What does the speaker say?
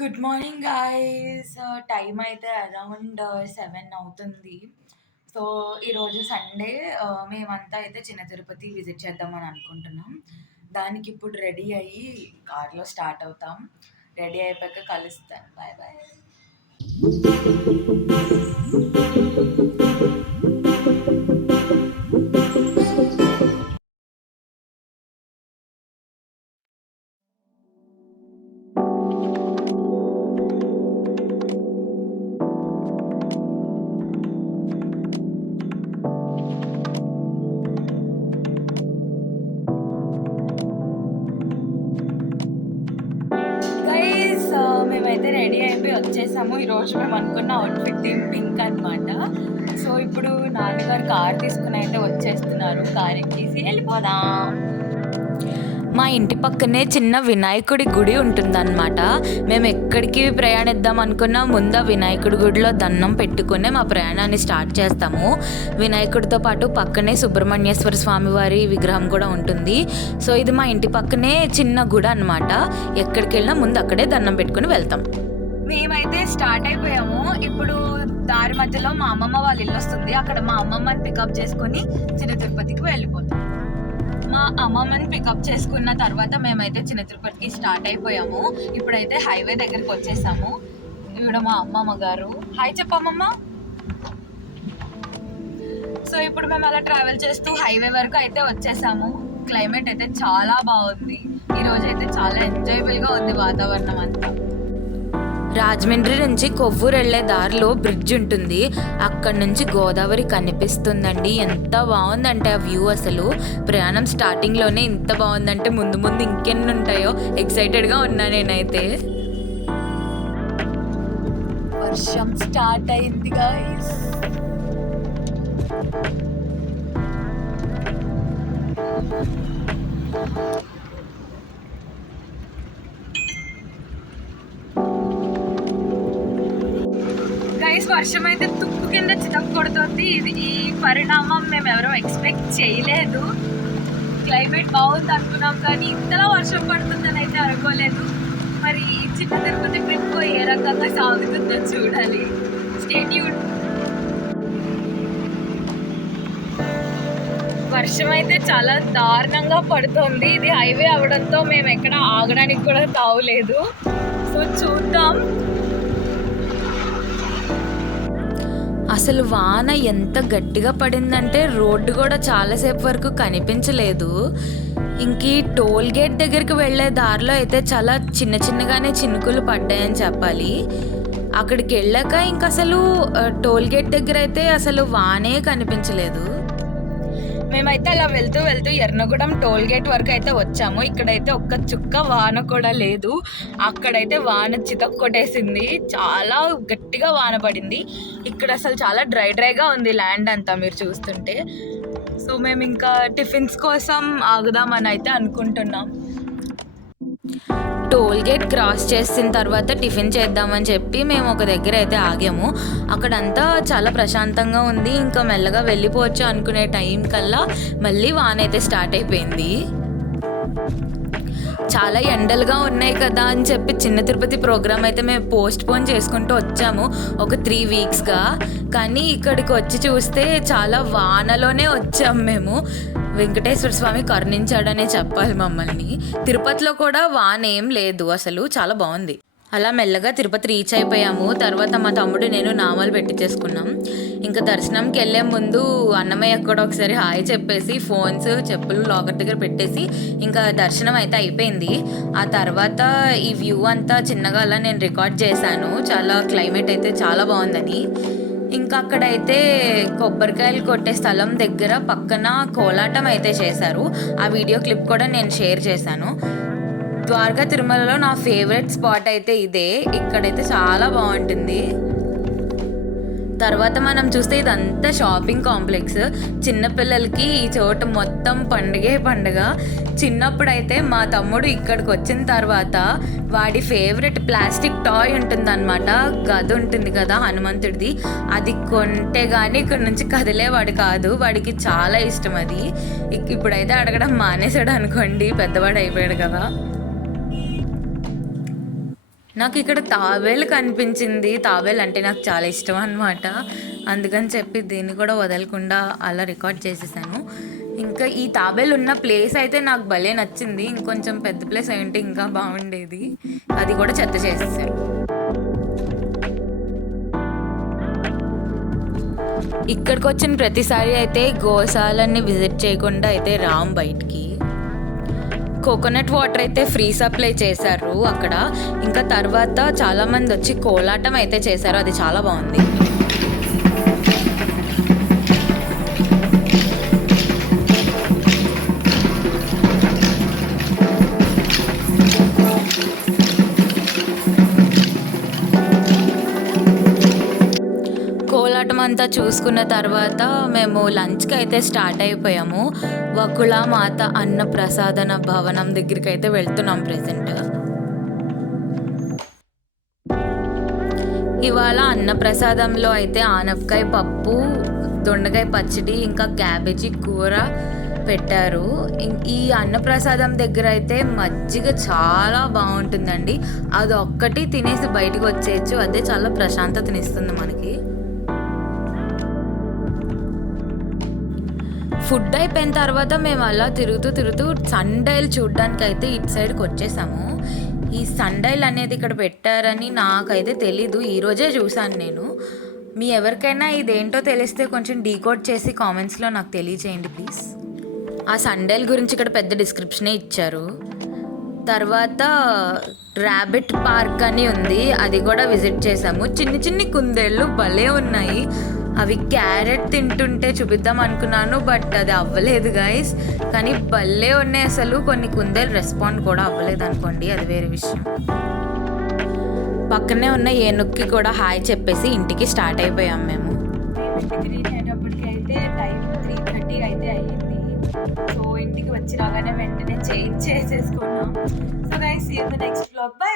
Good morning guys. Time అయితే around 7 అవుతుంది. So, ఈరోజు సండే. మేమంతా అయితే చిన్న తిరుపతి విజిట్ చేద్దామని అనుకుంటున్నాం. దానికి ఇప్పుడు రెడీ అయ్యి కార్‌లో స్టార్ట్ అవుతాం. రెడీ అయిపోయాక కలుస్తాను. Bye bye. గైస్, మేమైతే రెడీ అయిపోయి వచ్చేసాము. ఈరోజు మేము అనుకున్న అవుట్ఫిట్ థీమ్ పింక్ అనమాట. సో, ఇప్పుడు నాన్నగారు కార్ తీసుకుని అయితే వచ్చేస్తున్నారు. కార్ ఎక్కేసి వెళ్ళిపోదాం. మా ఇంటి పక్కనే చిన్న వినాయకుడి గుడి ఉంటుందన్నమాట. మేము ఎక్కడికి ప్రయాణిద్దాం అనుకున్నా ముందు వినాయకుడి గుడిలో దండం పెట్టుకునే మా ప్రయాణాన్ని స్టార్ట్ చేస్తాము. వినాయకుడితో పాటు పక్కనే సుబ్రహ్మణ్యేశ్వర స్వామి వారి విగ్రహం కూడా ఉంటుంది. సో ఇది మా ఇంటి పక్కనే చిన్న గుడి అనమాట. ఎక్కడికి వెళ్ళినా ముందు అక్కడే దండం పెట్టుకుని వెళ్తాం. మేమైతే స్టార్ట్ అయిపోయాము. ఇప్పుడు దారి మధ్యలో మా అమ్మమ్మ వాళ్ళ ఇల్లు వస్తుంది. అక్కడ మా అమ్మమ్మని పికప్ చేసుకుని చిన్న తిరుపతికి వెళ్ళిపోతాం. మా అమ్మమ్మని పికప్ చేసుకున్న తర్వాత మేమైతే చిన్న తిరుపతికి స్టార్ట్ అయిపోయాము. ఇప్పుడైతే హైవే దగ్గరికి వచ్చేసాము. ఇక్కడ మా అమ్మమ్మ గారు. హాయ్ చెప్పమ్మమ్మ. సో ఇప్పుడు మేము అలా ట్రావెల్ చేస్తూ హైవే వరకు అయితే వచ్చేసాము. క్లైమేట్ అయితే చాలా బాగుంది. ఈరోజు అయితే చాలా ఎంజాయబుల్గా ఉంది వాతావరణం అంతా. రాజమండ్రి నుంచి కొవ్వూరు వెళ్ళే దారిలో బ్రిడ్జ్ ఉంటుంది. అక్కడ నుంచి గోదావరి కనిపిస్తుందండి. ఎంత బాగుందంటే ఆ వ్యూ. అసలు ప్రయాణం స్టార్టింగ్లోనే ఇంత బాగుందంటే ముందు ముందు ఇంకెన్ని ఉంటాయో ఎక్సైటెడ్గా ఉన్నా నేనైతే. వర్షం స్టార్ట్ అయింది గాయ్స్. వర్షం అయితే తుప్పు కింద చితక్ కొడుతుంది. ఈ పరిణామం మేము ఎవరో ఎక్స్పెక్ట్ చేయలేదు. క్లైమేట్ బాగుంది అనుకున్నాం కానీ ఇంతలా వర్షం పడుతుందని అయితే అనుకోలేదు. మరి ఈ చిన్న తిరుపతి ట్రిప్ ఏ రకంగా సాగుతుందో చూడాలి. Stay tuned. వర్షం అయితే చాలా దారుణంగా పడుతుంది. ఇది హైవే అవడంతో మేము ఎక్కడ ఆగడానికి కూడా తావులేదు. సో చూద్దాం. అసలు వాన ఎంత గట్టిగా పడిందంటే రోడ్డు కూడా చాలాసేపు వరకు కనిపించలేదు. ఇంక టోల్ గేట్ దగ్గరికి వెళ్ళే దారిలో అయితే చాలా చిన్నగానే చినుకులు పడ్డాయని చెప్పాలి. అక్కడికి వెళ్ళాక ఇంక అసలు టోల్ గేట్ దగ్గర అయితే అసలు వానే కనిపించలేదు. మేమైతే అలా వెళ్తూ ఎర్నగూడెం టోల్ గేట్ వరకు అయితే వచ్చాము. ఇక్కడైతే ఒక్క చుక్క వాన కూడా లేదు. అక్కడైతే వాన చితక్ కొట్టేసింది. చాలా గట్టిగా వాన పడింది. ఇక్కడ అసలు చాలా డ్రైగా ఉంది ల్యాండ్ అంతా మీరు చూస్తుంటే. సో మేము ఇంకా టిఫిన్స్ కోసం ఆగుదామని అయితే అనుకుంటున్నాం. టోల్ గేట్ క్రాస్ చేసిన తర్వాత టిఫిన్ చేద్దామని చెప్పి మేము ఒక దగ్గర అయితే ఆగాము. అక్కడంతా చాలా ప్రశాంతంగా ఉంది. ఇంకా మెల్లగా వెళ్ళిపోవచ్చు అనుకునే టైం కల్లా మళ్ళీ వాన అయితే స్టార్ట్ అయిపోయింది. చాలా ఎండలుగా ఉన్నాయి కదా అని చెప్పి చిన్న తిరుపతి ప్రోగ్రామ్ అయితే మేము పోస్ట్పోన్ చేసుకుంటూ వచ్చాము ఒక 3 వీక్స్గా. కానీ ఇక్కడికి వచ్చి చూస్తే చాలా వానలోనే వచ్చాము మేము. వెంకటేశ్వర స్వామి కరుణించాడనే చెప్పాలి మమ్మల్ని. తిరుపతిలో కూడా వాన ఏం లేదు, అసలు చాలా బాగుంది. అలా మెల్లగా తిరుపతి రీచ్ అయిపోయాము. తర్వాత మా తమ్ముడు నేను నామాలు పెట్టించేసుకున్నాం. ఇంకా దర్శనంకి వెళ్ళే ముందు అన్నమయ్య కూడా ఒకసారి హాయ్ చెప్పేసి ఫోన్స్ చెప్పులు లాకర్ దగ్గర పెట్టేసి ఇంకా దర్శనం అయితే అయిపోయింది. ఆ తర్వాత ఈ వ్యూ అంతా చిన్నగా అలా నేను రికార్డ్ చేశాను. చాలా క్లైమేట్ అయితే చాలా బాగుందని. ఇంకా అక్కడైతే కొబ్బరికాయలు కొట్టే స్థలం దగ్గర పక్కన కోలాటం అయితే చేశారు. ఆ వీడియో క్లిప్ కూడా నేను షేర్ చేశాను. ద్వారకా తిరుమలలో నా ఫేవరెట్ స్పాట్ అయితే ఇదే. ఇక్కడైతే చాలా బాగుంటుంది. తర్వాత మనం చూస్తే ఇదంతా షాపింగ్ కాంప్లెక్స్. చిన్నపిల్లలకి ఈ చోట మొత్తం పండుగ. చిన్నప్పుడైతే మా తమ్ముడు ఇక్కడికి వచ్చిన తర్వాత వాడి ఫేవరెట్ ప్లాస్టిక్ టాయ్ ఉంటుందన్నమాట. గది ఉంటుంది కదా హనుమంతుడిది, అది కొంటే కానీ ఇక్కడ నుంచి కదిలేవాడు కాదు. వాడికి చాలా ఇష్టం అది. ఇప్పుడైతే అడగడం మానేశాడు అనుకోండి, పెద్దవాడు అయిపోయాడు కదా. నాకు ఇక్కడ తాబేలు కనిపించింది. తాబేలు అంటే నాకు చాలా ఇష్టం అన్నమాట. అందుకని చెప్పి దీన్ని కూడా వదలకుండా అలా రికార్డ్ చేసేసాను. ఇంకా ఈ తాబేలు ఉన్న ప్లేస్ అయితే నాకు భలే నచ్చింది. ఇంకొంచెం పెద్ద ప్లేస్ అయి ఉంటే ఇంకా బాగుండేది. అది కూడా చెత్త చేసేసారు. ఇక్కడికి వచ్చిన ప్రతిసారి అయితే గోశాలని విజిట్ చేయకుండా అయితే రామ్ బయటికి. కోకోనట్ వాటర్ అయితే ఫ్రీ సప్లై చేశారు అక్కడ. ఇంకా తర్వాత చాలామంది వచ్చి కోలాటం అయితే చేశారు. అది చాలా బాగుంది. కోలాటం అంతా చూసుకున్న తర్వాత మేము లంచ్కి అయితే స్టార్ట్ అయిపోయాము. వకుళ మాత అన్న ప్రసాదన భవనం దగ్గరికి అయితే వెళ్తున్నాం ప్రెసెంట్. ఇవాళ అన్నప్రసాదంలో అయితే ఆనపకాయ పప్పు, దొండకాయ పచ్చడి, ఇంకా క్యాబేజీ కూర పెట్టారు. ఈ అన్నప్రసాదం దగ్గర అయితే మజ్జిగ చాలా బాగుంటుందండి. అది ఒక్కటి తినేసి బయటకు వచ్చేయచ్చు. అదే చాలా ప్రశాంతతనిస్తుంది మనకి. ఫుడ్ అయిపోయిన తర్వాత మేము అలా తిరుగుతూ సన్డైల్ చూడడానికి అయితే ఇటు సైడ్కి వచ్చేసాము. ఈ సన్డైల్ అనేది ఇక్కడ పెట్టారని నాకైతే తెలీదు. ఈరోజే చూసాను నేను. మీ ఎవరికైనా ఇదేంటో తెలిస్తే కొంచెం డీకోడ్ చేసి కామెంట్స్లో నాకు తెలియజేయండి ప్లీజ్. ఆ సన్డైల్ గురించి ఇక్కడ పెద్ద డిస్క్రిప్షనే ఇచ్చారు. తర్వాత ర్యాబిట్ పార్క్ అని ఉంది, అది కూడా విజిట్ చేసాము. చిన్ని కుందేళ్ళు భలే ఉన్నాయి. అవి క్యారెట్ తింటుంటే చూపిద్దాం అనుకున్నాను, బట్ అది అవ్వలేదు గైస్. కానీ భలే ఉన్నాయి అసలు. కొన్ని కుందేలు రెస్పాండ్ కూడా అవ్వలేదు అనుకోండి, అది వేరే విషయం. పక్కనే ఉన్న ఏనుక్కి కూడా హాయ్ చెప్పేసి ఇంటికి స్టార్ట్ అయిపోయాం మేము. ఇంటికి రీచ్ అయ్యేటప్పటికి అయితే టైం 3:30 అయితే అయ్యింది. సో ఇంటికి వచ్చి రాగానే వెంటనే చేంజ్ చేసేసుకున్నాం. So guys see you in the next vlog. By.